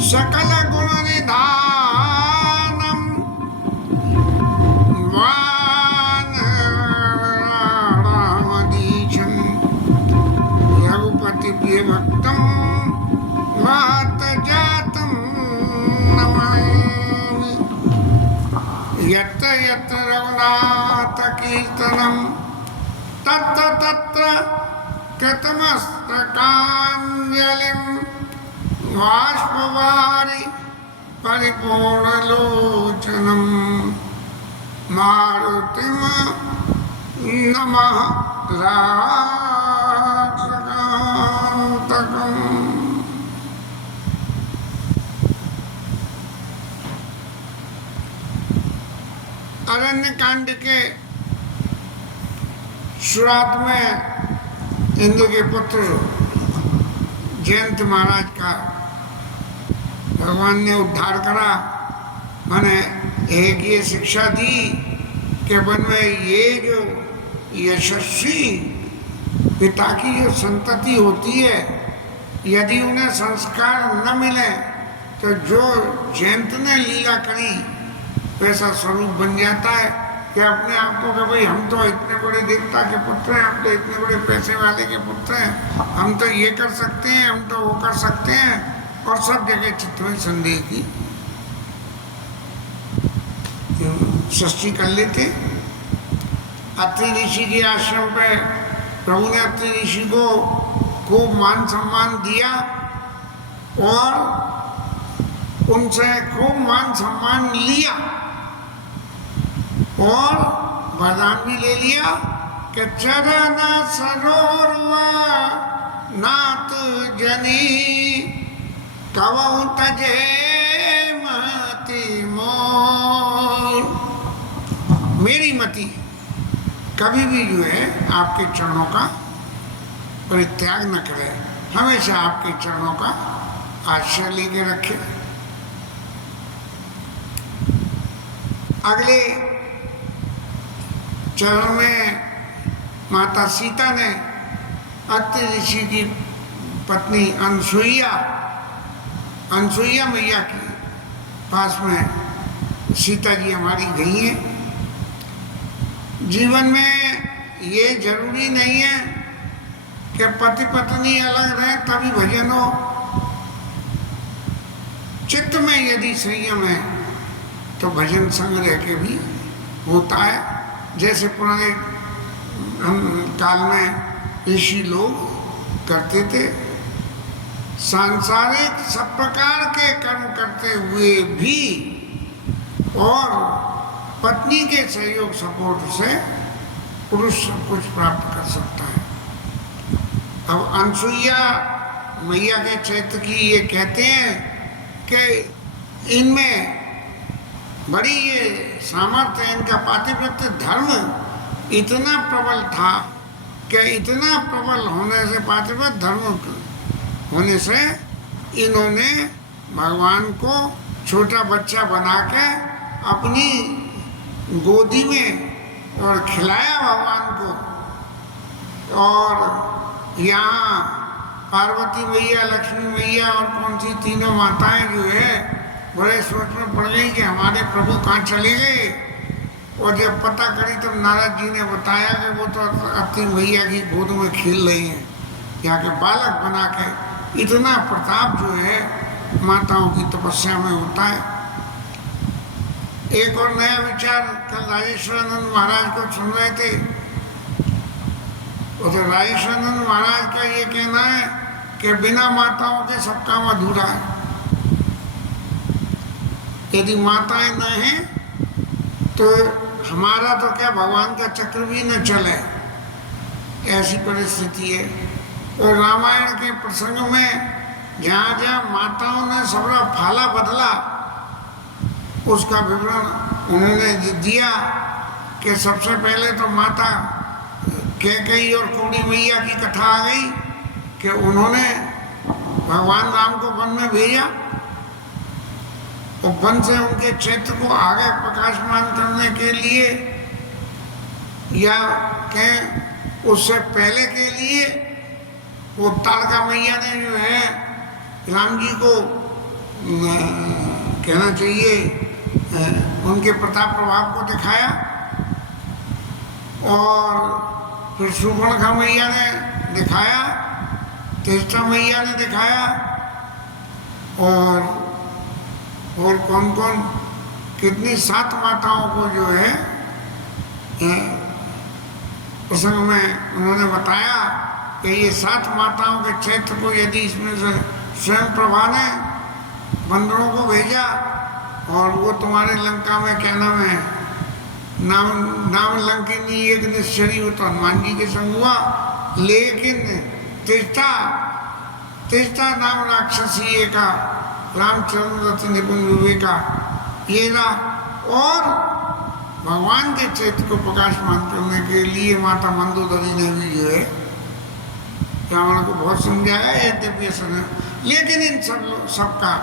सकल गुण निधानम वानराणामधीशं रघुपति प्रिय भक्तम मात जातम नमामि। यत्र यत्र रघुनाथ कीर्तनम तत्र तत्र कृतमस्तकाञ्जलिं बाष्पवारि परिपूर्णलोचनं मारुतिं नमः राक्षसान्तकम्। अरण्य कांड के शुरुआत में इंद्र के पुत्र जयंत महाराज का भगवान ने उद्धार करा। मैंने एक ये शिक्षा दी कि वन में ये जो यशस्वी पिता की जो संतति होती है, यदि उन्हें संस्कार न मिले तो जो जयंत ने लीला करी वैसा स्वरूप बन जाता है कि अपने आप को कि भाई हम तो इतने बड़े देवता के पुत्र हैं, हम तो इतने बड़े पैसे वाले के पुत्र हैं, हम तो ये कर सकते हैं, हम तो वो कर सकते हैं, और सब जगह चित्त में संदेह की सृष्टि कर लेते। अत्रि ऋषि के आश्रम पे प्रभु ने अत्रि ऋषि को खूब मान सम्मान दिया और उनसे खूब मान सम्मान लिया और वरदान भी ले लिया कि चरण सरोवर नाथ जनी कवौ तजे मति मोर। मेरी मति कभी भी जो है आपके चरणों का परित्याग न करे, हमेशा आपके चरणों का आश्रय लेके रखे। अगले चरण में माता सीता ने अत्रि ऋषि की पत्नी अनसुईया मैया के पास में सीता जी हमारी गई हैं। जीवन में ये जरूरी नहीं है कि पति पत्नी अलग रहें तभी भजन हो। चित्त में यदि संयम है तो भजन संग्रह के भी होता है। जैसे पुराने काल में ऋषि लोग करते थे, सांसारिक सब प्रकार के कर्म करते हुए भी और पत्नी के सहयोग सपोर्ट से पुरुष सब कुछ प्राप्त कर सकता है। अब अनसुईया मैया के चरित्र की ये कहते हैं कि इनमें बड़ी ये सामर्थ्य, इनका पातिव्रत्य धर्म इतना प्रबल था कि इतना प्रबल होने से, पातिव्रत्य धर्म होने से इन्होंने भगवान को छोटा बच्चा बना के अपनी गोदी में और खिलाया भगवान को। और यहाँ पार्वती मैया, लक्ष्मी मैया और कौन सी तीनों माताएं जो है बड़े सोच में पड़ गई कि हमारे प्रभु कहाँ चले गए। और जब पता करी तब नारद जी ने बताया कि वो तो अत्रि मैया की गोद में खेल रहे हैं, यहाँ के बालक बना के। इतना प्रताप जो है माताओं की तपस्या में होता है। एक और नया विचार कल राजेश्वरानंद महाराज को सुन रहे थे। उधर राजेश्वरानंद महाराज का ये कहना है कि बिना माताओं के सब काम अधूरा है। यदि माताएं न हैं तो हमारा तो क्या भगवान का चक्र भी न चले, ऐसी परिस्थिति है। और रामायण के प्रसंग में जहाँ जहाँ माताओं ने सबरा फाला बदला उसका विवरण उन्होंने दिया कि सबसे पहले तो माता कैकेयी और कौड़ी मैया की कथा आ गई कि उन्होंने भगवान राम को वन में भेजा और वन से उनके क्षेत्र को आगे प्रकाशमान करने के लिए या कहें उससे पहले के लिए वो तारका मैया ने जो है राम जी को कहना चाहिए उनके प्रताप प्रभाव को दिखाया। और फिर शूर्पणखा मैया ने दिखाया, तेष्टा मैया ने दिखाया, और कौन कौन कितनी 7 माताओं को जो है प्रसंग में उन्होंने बताया कि ये 7 माताओं के चैत्र को यदि इसमें से स्वयं प्रभा ने बंदरों को भेजा और वो तुम्हारे लंका में क्या नाम है, नाम लंकिनी एक निश्चरी हो तो हनुमान जी के संग हुआ। लेकिन तेष्टा नाम राक्षसी का रामचंद्र रथ निपुण विवेका ये ना, और भगवान के चैत्र को प्रकाशमान करने के लिए माता मंदोदरी ने भी जो है रावण को बहुत समझाया, यद्यपि ऐसा नहीं। लेकिन इन सबका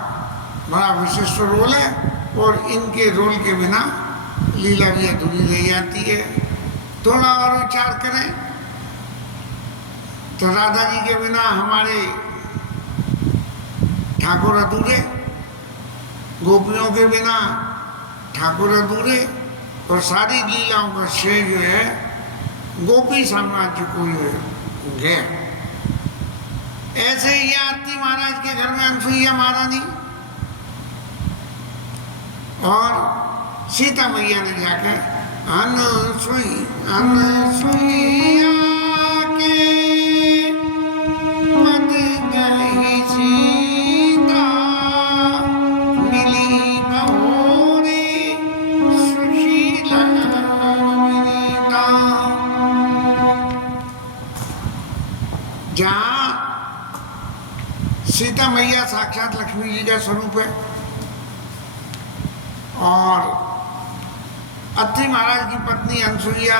बड़ा विशिष्ट रोल है, और इनके रोल के बिना लीला भी अधूरी रह जाती है। थोड़ा और विचार करें तो राधा जी के बिना हमारे ठाकुर अधूरे, गोपियों के बिना ठाकुर अधूरे, और सारी लीलाओं का श्रेय जो है गोपी साम्राज्य को गया। ऐसे ही आरती महाराज के घर में अनसुईया महारानी और सीता मैया ने जाकर अनसुईया के पद गई सीता मिली बहोरी सुशीला विनीता। जहाँ सीता मैया साक्षात लक्ष्मी जी का स्वरूप है, और अत्रि महाराज की पत्नी अनसुईया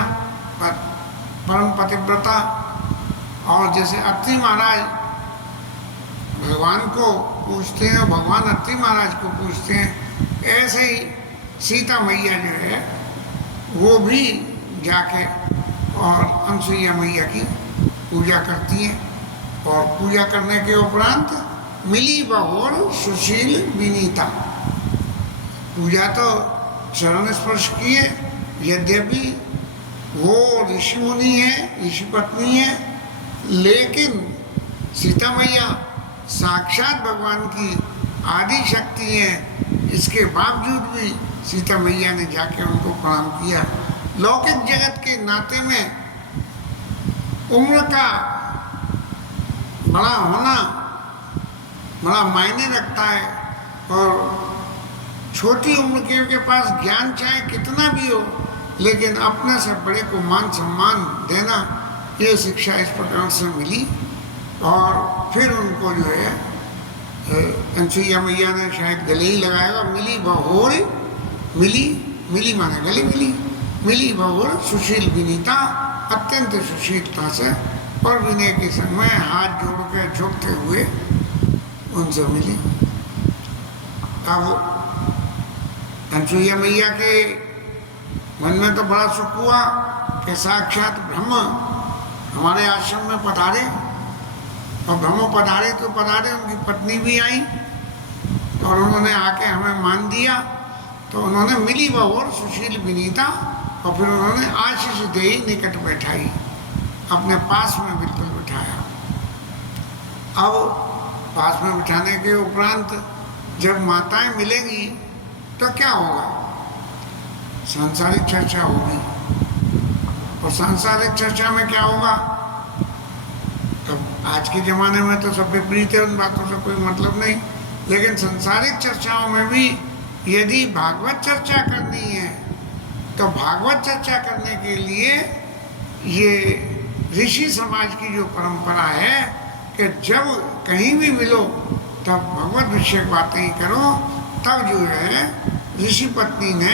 परम पतिव्रता, और जैसे अत्रि महाराज भगवान को पूछते हैं और भगवान अत्रि महाराज को पूछते हैं, ऐसे ही सीता मैया जो है वो भी जाके और अनसुईया मैया की पूजा करती हैं। और पूजा करने के उपरांत मिली बहोर सुशील विनीता, पूजा तो चरण स्पर्श किए, यद्यपि वो ऋषि मुनि है, ऋषि पत्नी है, लेकिन सीता मैया साक्षात भगवान की आदि शक्ति है। इसके बावजूद भी सीता मैया ने जाके उनको प्रणाम किया। लौकिक जगत के नाते में उम्र का बड़ा होना बड़ा मायने रखता है, और छोटी उम्र के पास ज्ञान चाहे कितना भी हो, लेकिन अपने से बड़े को मान सम्मान देना, ये शिक्षा इस प्रकार से मिली। और फिर उनको जो है अनसुईया मैया ने शायद गले ही लगाएगा, मिली बहोर, मिली माने गले मिली बहोर सुशील विनीता, अत्यंत सुशीलता से और विनय के संग में हाथ जोड़ के झुकते हुए उनसे मिली। अब अनसुईया मैया के मन में तो बड़ा सुख हुआ कि साक्षात ब्रह्म हमारे आश्रम में पधारे, और ब्रह्म पधारे तो पधारे, उनकी पत्नी भी आई और उन्होंने आके हमें मान दिया। तो उन्होंने मिली बहोर सुशील विनीता, और फिर उन्होंने आशीष दे निकट बैठाई, अपने पास में बिल्कुल बिठाया। अब पास में बिठाने के उपरांत जब माताएं मिलेंगी तो क्या होगा, सांसारिक चर्चा होगी, और सांसारिक चर्चा में क्या होगा, तो आज के ज़माने में तो सब विपरीत है, उन बातों से कोई मतलब नहीं, लेकिन सांसारिक चर्चाओं में भी यदि भागवत चर्चा करनी है तो भागवत चर्चा करने के लिए ये ऋषि समाज की जो परंपरा है कि जब कहीं भी मिलो तब भगवत विषयक बातें ही करो, तब जो है ऋषि पत्नी ने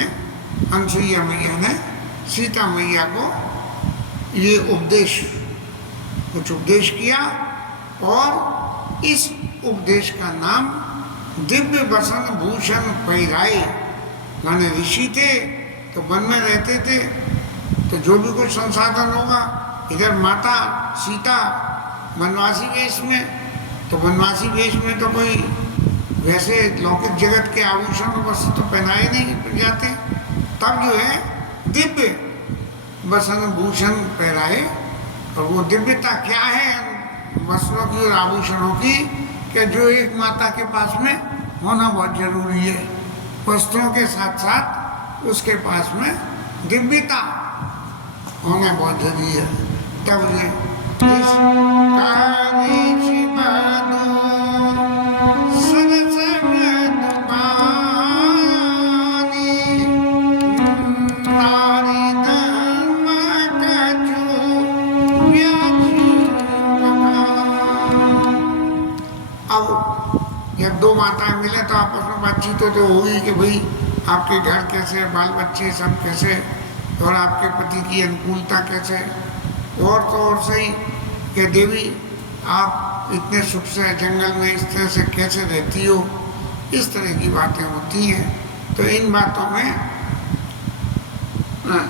अनसुईया मैया ने सीता मैया को ये कुछ उपदेश किया, और इस उपदेश का नाम दिव्य वसन भूषण पैराए। माने ऋषि थे तो वन में रहते थे, तो जो भी कुछ संसाधन होगा, इधर माता सीता वनवासी वेश में, तो वनवासी वेश में तो कोई वैसे लौकिक जगत के आभूषण और वस्त्र तो पहनाए नहीं जाते, तब जो है दिव्य वसन भूषण पहनाए। और वो दिव्यता क्या है वस्त्रों की और आभूषणों की, कि जो एक माता के पास में होना बहुत जरूरी है। वस्त्रों के साथ साथ उसके पास में दिव्यता होना बहुत जरूरी है। तब ये जब दो माताएं मिले तो आपस में बातचीत तो होगी कि भाई आपके घर कैसे, बाल बच्चे सब कैसे, और आपके पति की अनुकूलता कैसे। और तो और सही कि देवी आप इतने सुख से जंगल में इस तरह से कैसे रहती हो, इस तरह की बातें होती हैं। तो इन बातों में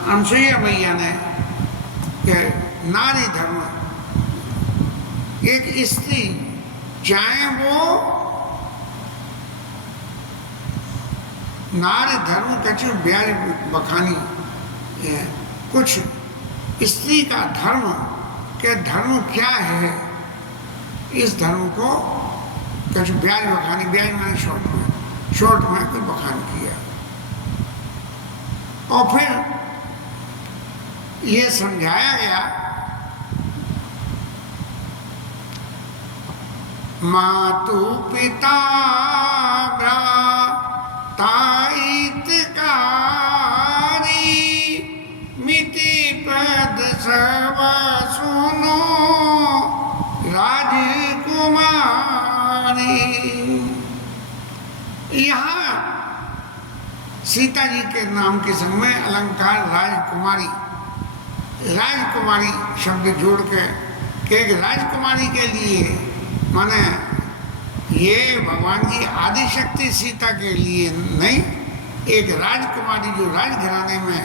अनसुईया मैया ने कि नारी धर्म, एक स्त्री चाहे वो नारी धर्म कछु ब्याज बखानी है, कुछ स्त्री का धर्म के धर्म क्या है, इस धर्म को कछु ब्याज बखानी, ब्याज मैंने शॉर्ट में कोई बखान किया। और फिर ये समझाया गया मातु पिता मिति पद सब सुनो राजकुमारी। यहाँ सीता जी के नाम के संग में अलंकार राजकुमारी, राजकुमारी शब्द जोड़ के एक राजकुमारी के लिए, माने ये भगवान की आदि शक्ति सीता के लिए नहीं, एक राजकुमारी जो राजघराने में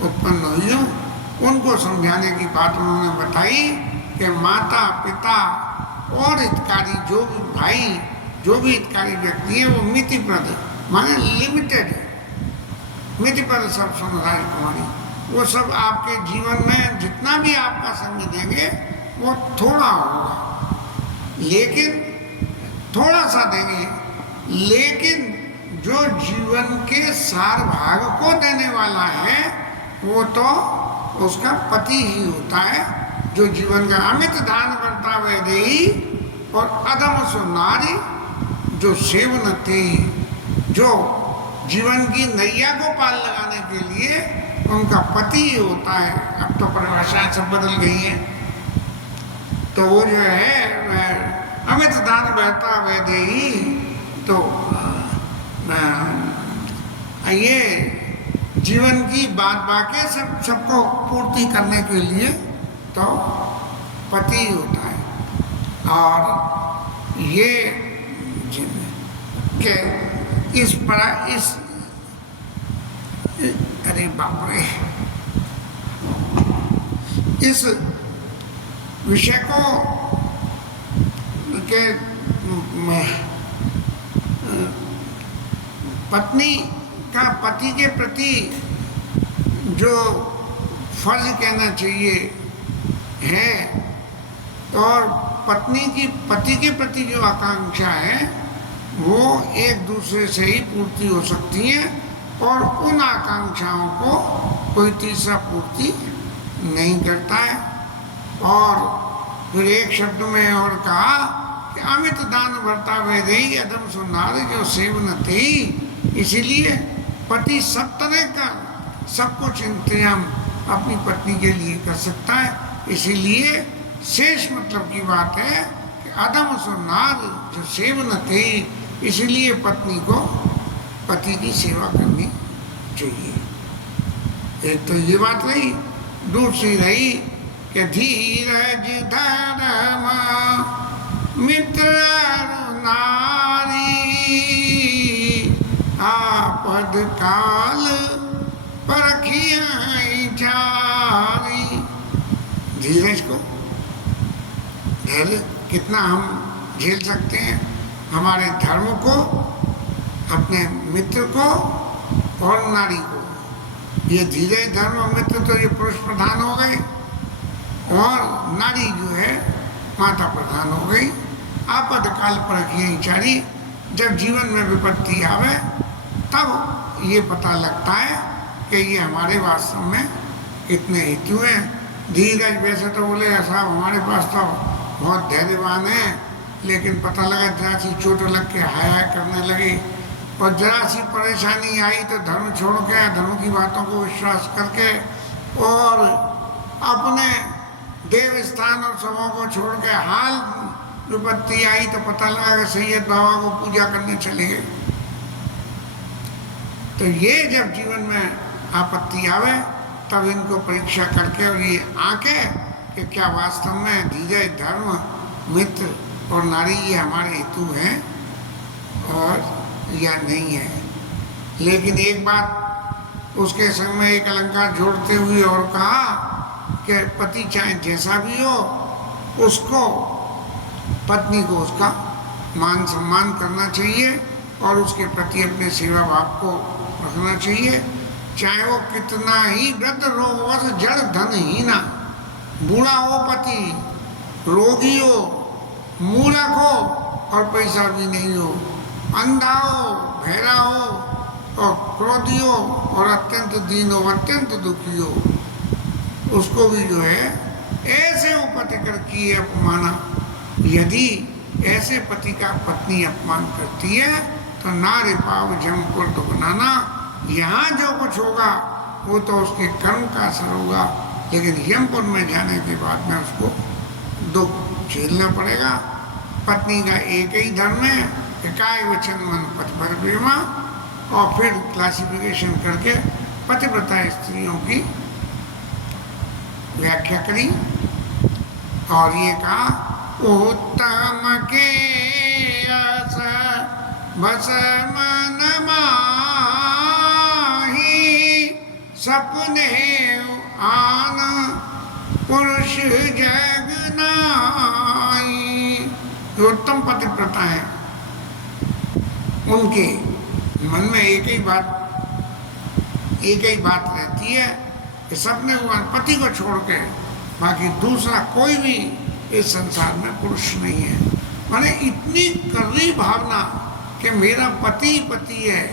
उत्पन्न हुई हो, उनको समझाने की बात उन्होंने बताई कि माता पिता और हितकारी जो भी भाई, जो भी हितकारी व्यक्ति है वो मितिप्रद माने लिमिटेड, मितिप्रद सब सुन राजकुमारी, वो सब आपके जीवन में जितना भी आपका समय देंगे वो थोड़ा होगा, लेकिन थोड़ा सा देंगे, लेकिन जो जीवन के सार भाग को देने वाला है वो तो उसका पति ही होता है, जो जीवन का अमित दान करता हुए देही और अदम सो नारी जो सेवनती, जो जीवन की नैया को पार लगाने के लिए उनका पति ही होता है। अब तो परिभाषाएं सब बदल गई हैं, तो वो जो है अमित दान बहता हुए देही, तो ये जीवन की बात बाके सबको पूर्ति करने के लिए तो पति होता है। और ये के इस अरे बाप रे, इस विषय को के पत्नी का पति के प्रति जो फर्ज कहना चाहिए है, और पत्नी की पति के प्रति जो आकांक्षा है वो एक दूसरे से ही पूर्ति हो सकती है, और उन आकांक्षाओं को कोई तीसरा पूर्ति नहीं करता है। और फिर एक शब्द में और कहा कि अमित दान भरता वे देही अदम सुनार जो सेवन थे। इसीलिए पति सब तरह का सब कुछ इंतजाम अपनी पत्नी के लिए कर सकता है। इसीलिए शेष मतलब की बात है कि अदम सुनार जो सेवन थे, इसीलिए पत्नी को पति की सेवा करनी चाहिए। एक तो ये बात रही, दूसरी रही कि धीरज धर्म मित्र नारी आपद काल परखियाई जारी। धीरज को धैर्य कितना हम झेल सकते हैं, हमारे धर्म को, अपने मित्र को और नारी को। ये धीरे धर्म और मित्र तो ये पुरुष प्रधान हो गए और नारी जो है माता प्रधान हो गई। आपद काल पर यही चारी, जब जीवन में विपत्ति आवे तब ये पता लगता है कि ये हमारे वास्तव में कितने हेतु हैं। धीरज वैसे तो बोले साहब हमारे पास तो बहुत धैर्यवान है, लेकिन पता लगा जरा सी चोट लग के हाय हाय करने लगी और जरा सी परेशानी आई तो धर्म छोड़ के, धर्म की बातों को विश्वास करके और अपने देव स्थान और सभाओं को छोड़ के हाल विपत्ति आई तो पता लगा कि सैयद बाबा को पूजा करने चले गए। तो ये जब जीवन में आपत्ति आवे तब इनको परीक्षा करके और ये आके कि क्या वास्तव में धीरज, धर्म, मित्र और नारी ये हमारे हेतु हैं और या नहीं है। लेकिन एक बात उसके संग में एक अलंकार जोड़ते हुए और कहा कि पति चाहे जैसा भी हो उसको, पत्नी को उसका मान सम्मान करना चाहिए और उसके प्रति अपने सेवा भाव को रखना चाहिए, चाहे वो कितना ही वृद्ध रोगवश जड़ धन ही ना, बूढ़ा हो पति, रोगी हो, मूर्ख हो और पैसा भी नहीं हो, अंधा हो, बहरा हो और क्रोधी हो और अत्यंत दीन हो, अत्यंत दुखी हो, उसको भी जो है ऐसे उपति कर किए अपमाना। यदि ऐसे पति का पत्नी अपमान करती है तो नारे पाव जमपुर तो बनाना, यहाँ जो कुछ होगा वो तो उसके कर्म का असर होगा, लेकिन यमपुर में जाने के बाद में उसको दुख झेलना पड़ेगा। पत्नी का एक ही धर्म है, काय वचन मन पति पर प्रेमा, और फिर क्लासिफिकेशन करके पतिव्रता स्त्रियों की व्याख्या करी और ये कहा उत्तम के आस बस मन माही, सपने आन पुरुष जग नाई। जो उत्तम पतिव्रता है उनके मन में एक ही बात रहती है कि सपने पति को छोड़ के बाकी दूसरा कोई भी इस संसार में पुरुष नहीं है। माने इतनी कड़ी भावना कि मेरा पति पति है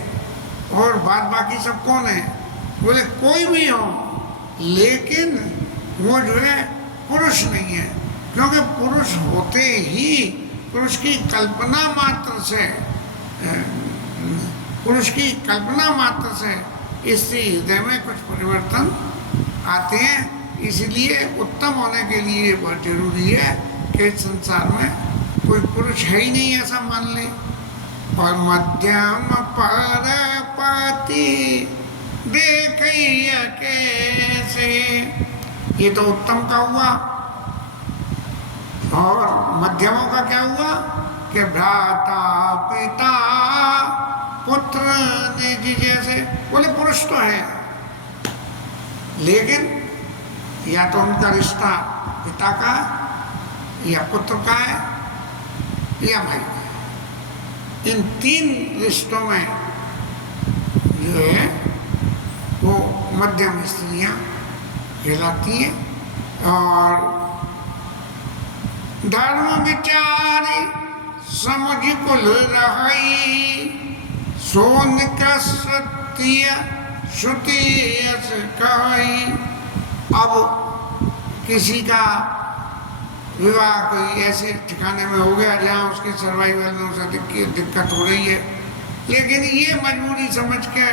और बाद बाकी सब कौन है, बोले कोई भी हो, लेकिन वो जो है पुरुष नहीं है, क्योंकि पुरुष होते ही पुरुष की कल्पना मात्र से स्त्री हृदय में कुछ परिवर्तन आते हैं। इसलिए उत्तम होने के लिए बहुत जरूरी है कि इस संसार में कोई पुरुष है ही नहीं ऐसा मान ले। और मध्यम पर पति देखिए कैसे, ये तो उत्तम का हुआ। और मध्यमों का क्या हुआ कि भ्राता पिता पुत्र निज जैसे, बोले पुरुष तो है लेकिन या तो उनका रिश्ता पिता का या पुत्र का है या भाई का है। इन तीन रिश्तों में जो है वो मध्यम स्त्रियां कहलाती हैं। और धर्म विचारी समझ कुल रही, सोन का सत्य श्रुति कही। अब किसी का विवाह कोई ऐसे ठिकाने में हो गया जहाँ उसके सर्वाइवल में उसे दिक्कत हो रही है, लेकिन ये मजबूरी समझ के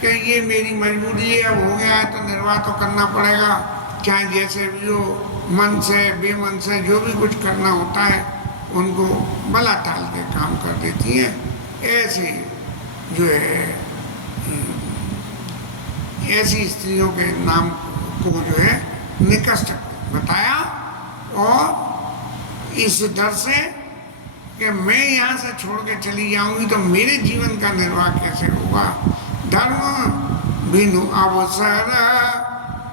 कि ये मेरी मजबूरी है, अब हो गया है तो निर्वाह तो करना पड़ेगा, चाहे जैसे भी हो, मन से बेमन से जो भी कुछ करना होता है उनको भला टाल के काम कर देती है। ऐसे जो है ऐसी स्त्रियों के नाम को जो है निकृष्ट बताया। और इस डर से कि मैं यहाँ से छोड़ के चली जाऊंगी तो मेरे जीवन का निर्वाह कैसे होगा। धर्म बिनु अवसर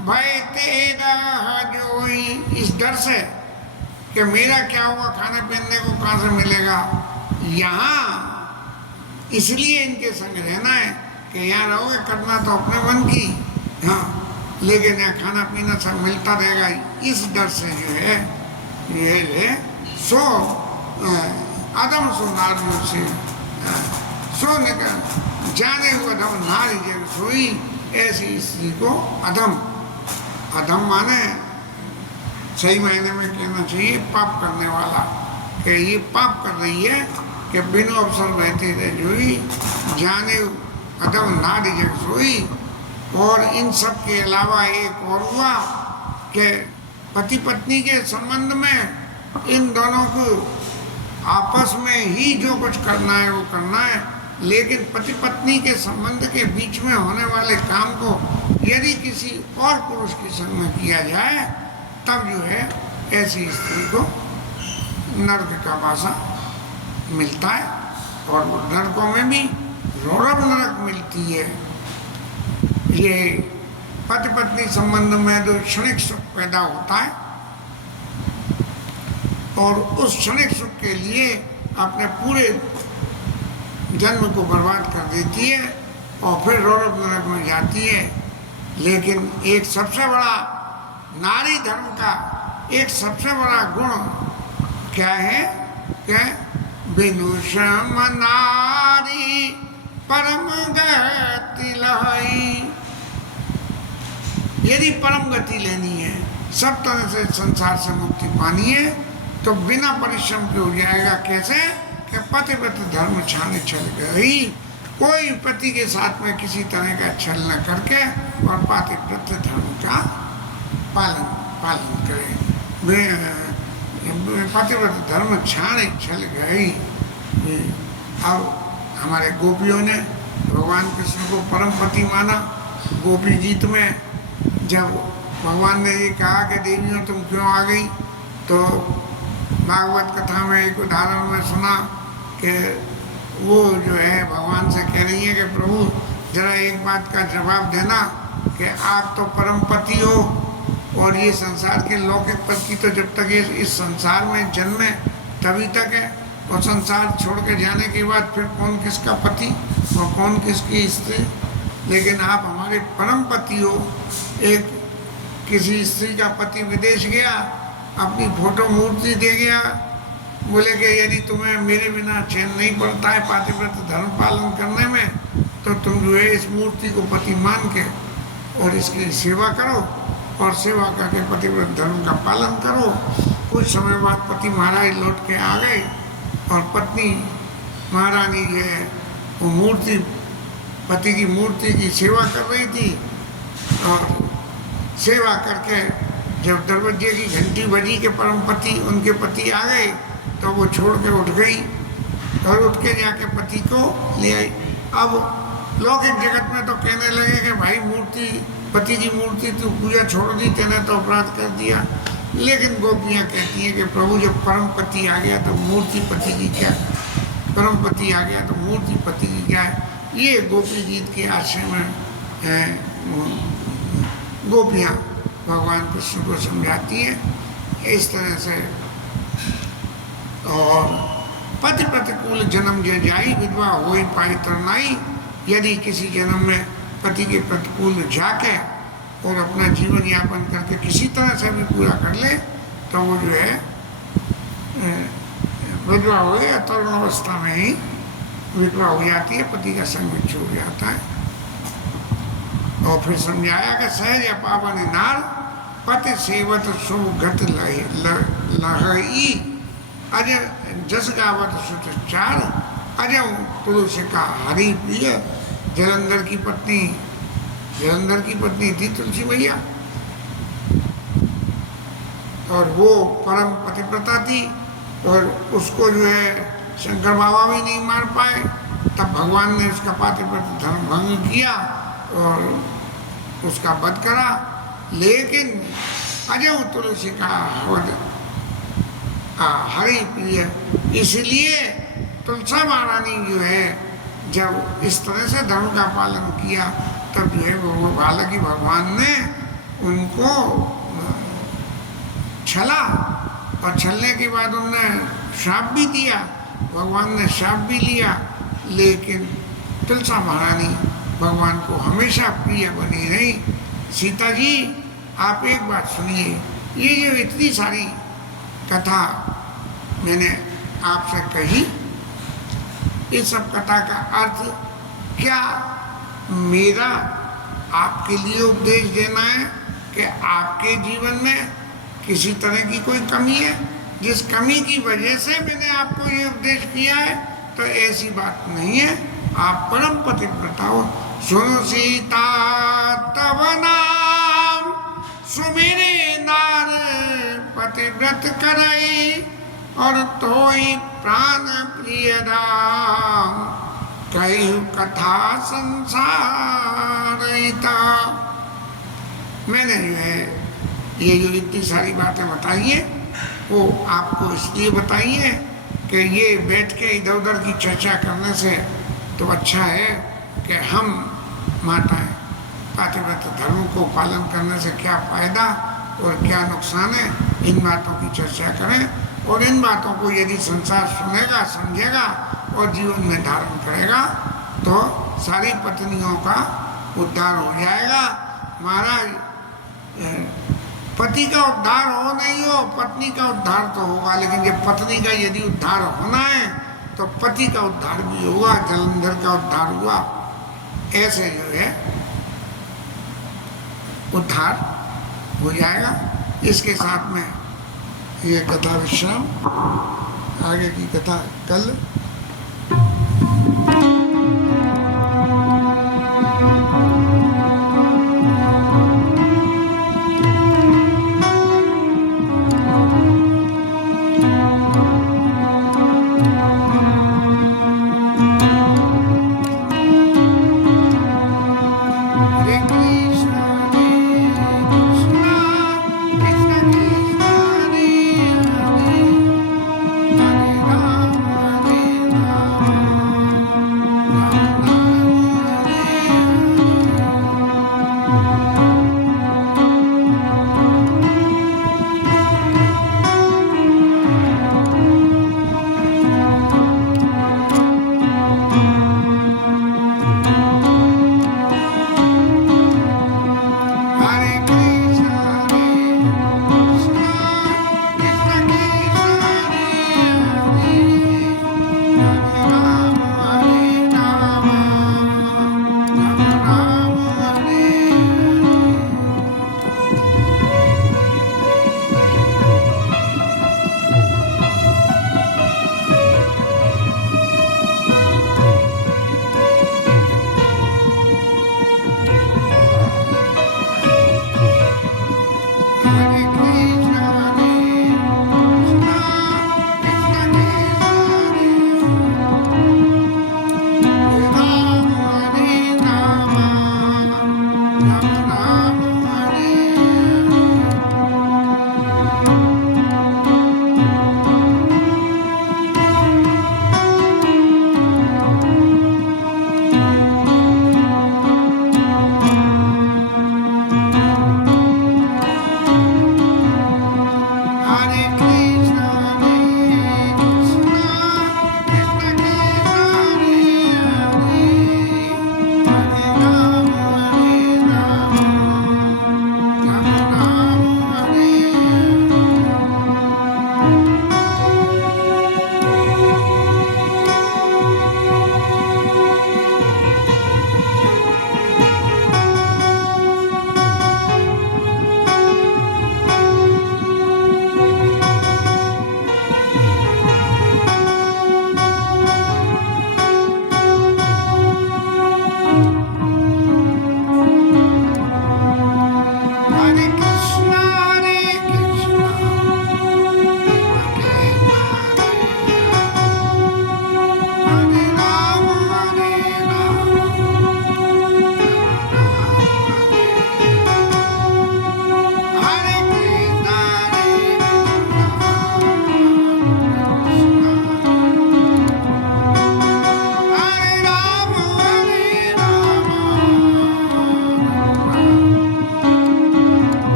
भय तेरा जोई, इस डर से कि मेरा क्या होगा, खाने पीने को कहाँ से मिलेगा, यहाँ इसलिए इनके संग रहना है कि यहाँ रहोगे, करना तो अपने मन की, हाँ, लेकिन यहाँ खाना पीना सब मिलता रहेगा, इस डर से जो है ये है सो अदम सो नारियों से सो निकल जाने हुआ अधम नारी जग सोई, ऐसी स्त्री को अधम, अधम माने सही मायने में कहना चाहिए पाप करने वाला, कि ये पाप कर रही है कि बिनु अवसर बहती रह जोई, जाने अधम नारी जग सोई। और इन सब के अलावा एक और हुआ कि पति पत्नी के संबंध में इन दोनों को आपस में ही जो कुछ करना है वो करना है, लेकिन पति पत्नी के संबंध के बीच में होने वाले काम को यदि किसी और पुरुष के संग में किया जाए तब जो है ऐसी स्त्री को नरक का वासा मिलता है। और वो नरकों में भी रौरव नरक मिलती है। ये पति पत्नी संबंध में जो क्षणिक सुख पैदा होता है और उस क्षणिक सुख के लिए अपने पूरे जन्म को बर्बाद कर देती है और फिर रौरव नरक में जाती है। लेकिन एक सबसे बड़ा नारी धर्म का एक सबसे बड़ा गुण क्या है कि बिनु श्रम नारी परम गति लहई। यदि परम गति लेनी है, सब तरह से संसार से मुक्ति पानी है, तो बिना परिश्रम के हो जाएगा। कैसे कि पतिव्रत धर्म छाने चल गई, कोई पति के साथ में किसी तरह का छल न करके और पतिव्रत धर्म का पालन करे। पतिव्रत धर्म छाने चल गई। अब हमारे गोपियों ने भगवान कृष्ण को परम पति माना। गोपी गीत में जब भगवान ने ये कहा कि देवियों तुम क्यों आ गई, तो भागवत कथा में एक उदाहरण में सुना कि वो जो है भगवान से कह रही है कि प्रभु जरा एक बात का जवाब देना कि आप तो परम पति हो और ये संसार के लौकिक पति तो जब तक इस संसार में जन्मे तभी तक है, और संसार छोड़ के जाने के बाद फिर कौन किसका पति और कौन किसकी स्त्री। लेकिन आप हमारे परम पति हो। एक किसी स्त्री का पति विदेश गया, अपनी फोटो मूर्ति दे गया, बोले कि यदि तुम्हें मेरे बिना चैन नहीं पड़ता है पतिव्रत धर्म पालन करने में, तो तुम जो है इस मूर्ति को पति मान के और इसकी सेवा करो और सेवा करके पतिव्रत धर्म का पालन करो। कुछ समय बाद पति महाराज लौट के आ गए और पत्नी महारानी जो है वो मूर्ति पति की मूर्ति की सेवा कर रही थी, और सेवा करके जब दरवाजे की घंटी बजी के परम पति उनके पति आ गए तो वो छोड़ के उठ गई और उठ के जाके पति को ले आई। अब लौकिक जगत में तो कहने लगे कि भाई मूर्ति पति की मूर्ति तू पूजा छोड़ दी, तेने तो अपराध कर दिया। लेकिन गोपियाँ कहती हैं कि प्रभु जब परम पति आ गया तो मूर्ति पति की क्या, परम पति आ गया तो मूर्ति पति की क्या है। ये गोपी गीत के आशय में गोपियाँ भगवान कृष्ण को समझाती हैं इस तरह से। और पति प्रतिकूल जन्म जे जाई, विधवा होई पाई तरनाई। यदि किसी जन्म में पति के प्रतिकूल जाके और अपना जीवन यापन करके किसी तरह से भी पूरा कर ले तो वो जो है विधवा हो या तरुण अवस्था में ही विधवा हो जाती है, पति का संग भी छूट जाता है। और फिर समझाया कि सहज पावन नार पति सेवत शुभ घट लहई, अजय जस गावत सुत चार, अजय तुलसी का हरि प्रिय। जलंधर की पत्नी थी तुलसी मैया, और वो परम पतिव्रता थी, और उसको जो है शंकर बाबा भी नहीं मार पाए। तब भगवान ने उसका पतिव्रत धर्म भंग किया और उसका वध करा। लेकिन अजय तुलसी का हरि प्रिय, इसलिए तुलसा महारानी जो है जब इस तरह से धर्म का पालन किया तब जो है वो हालांकि भगवान ने उनको छला और छलने के बाद उनने श्राप भी दिया भगवान ने शाप भी लिया, लेकिन तुलसा महारानी भगवान को हमेशा प्रिय बनी रही। सीता जी आप एक बात सुनिए, ये जो इतनी सारी कथा मैंने आपसे कही, इस सब कथा का अर्थ क्या मेरा आपके लिए उपदेश देना है कि आपके जीवन में किसी तरह की कोई कमी है, जिस कमी की वजह से मैंने आपको ये उपदेश किया है? तो ऐसी बात नहीं है। आप परम पतिव्रता हो। सुनो सीता तब नाम सुमिरे नार पतिव्रत करई, और तोई प्राण प्रिय राम कई कथा संसार हिता। मैंने जो है ये जो इतनी सारी बातें बताई है वो आपको इसलिए बताई है कि ये बैठ के इधर उधर की चर्चा करने से तो अच्छा है कि हम माताएं पातिव्रत धर्म को पालन करने से क्या फायदा और क्या नुकसान है, इन बातों की चर्चा करें। और इन बातों को यदि संसार सुनेगा, समझेगा और जीवन में धारण करेगा तो सारी पत्नियों का उद्धार हो जाएगा। महाराज पति का उद्धार हो नहीं हो, पत्नी का उद्धार तो होगा, लेकिन जब पत्नी का यदि उद्धार होना है तो पति का उद्धार भी होगा। जलंधर का उद्धार हुआ, ऐसे जो है उद्धार हो जाएगा। इसके साथ में ये कथा विश्राम, आगे की कथा कल। Hare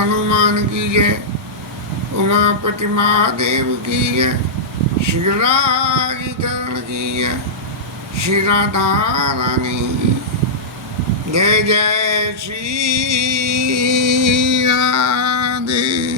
हनुमान की जय, उमापति महादेव की जय, श्री राजीचरण की जय, श्री राधा रानी की जय। जय श्री राधे।